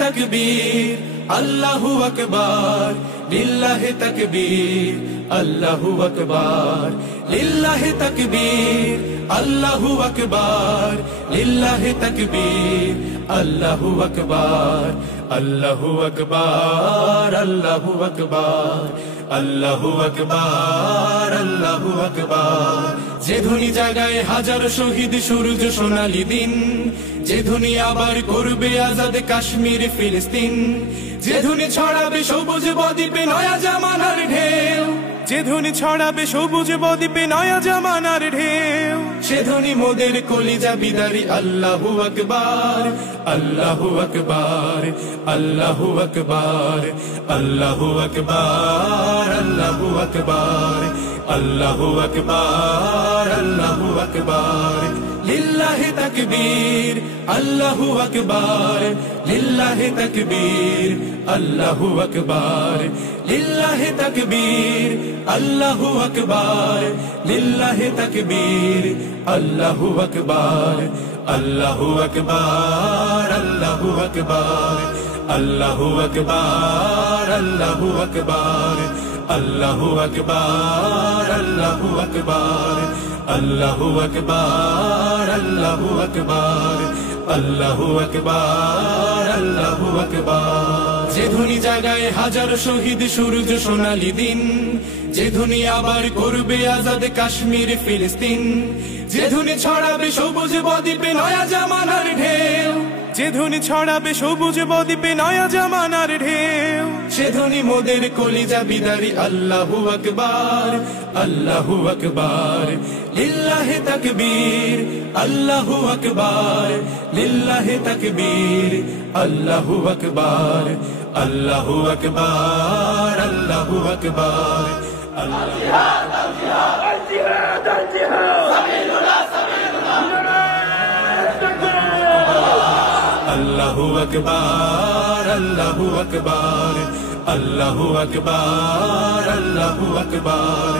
তাকবীর আল্লাহু আকবার লিল্লাহি তাকবীর আল্লাহু আকবার লিল্লাহি তাকবীর আল্লাহু আকবার লিল্লাহি তাকবীর আল্লাহু আকবার আল্লাহু আকবার আল্লাহু আকবার আল্লাহু আকবার আল্লাহু আকবার যে ধ্বনি জাগায় হাজারো শহীদ সূর্য সোনালী দিন যে ধ্বনি আবার করবে আজাদ কাশ্মীর ফিলিস্তিন যে ধ্বনি ছড়াবে সবুজ বদ্বীপে নয়া জামানার ঢেউ যে ধ্বনি ছড়াবে সবুজ বদ্বীপে নয়া জামানার ঢেউ সে ধ্বনি মোদের কলিজা বিদারি আল্লাহু আকবার আল্লাহু আকবার আল্লাহু আকবার আল্লাহু আকবার আল্লাহু আকবার আল্লাহু আকবার আল্লাহু আকবার লিল্লাহি তাকবীর আল্লাহু আকবার লিল্লাহি তাকবীর আল্লাহু আকবার লিল্লাহি তাকবীর আল্লাহু আকবার লিল্লাহি তাকবীর আল্লাহু আকবার আল্লাহু আকবার আল্লাহু আকবার আল্লাহু আকবার আল্লাহু আকবার আল্লাহু আকবার আল্লাহু আকবার আল্লাহু আকবার আল্লাহু আকবার আল্লাহু আকবার আল্লাহু আকবার যে ধ্বনি জাগায় হাজারো শহীদ সূর্য সোনালী দিন যে ধ্বনি আবার করবে আজাদ কাশ্মীর ফিলিস্তিন যে ধ্বনি ছড়াবে সবুজ বদ্বীপে নয়া জামানার ঢেউ যে ধ্বনি ছড়াবে সবুজ বদ্বীপে নয়া জামানার ঢেউ সে ধ্বনি মোদের কলিজা বিদারি আল্লাহু আকবার আল্লাহু আকবার লিল্লাহি তাকবীর আল্লাহু আকবার লিল্লাহি তাকবীর আল্লাহু আকবার আল্লাহু আকবার আল্লাহু আকবার আল জিহাদ আল জিহাদ আল জিহাদ আল জিহাদ সাবিলুল্লাহ আল্লাহু আকবার আল্লাহু আকবার আল্লাহু আকবার আল্লাহু আকবার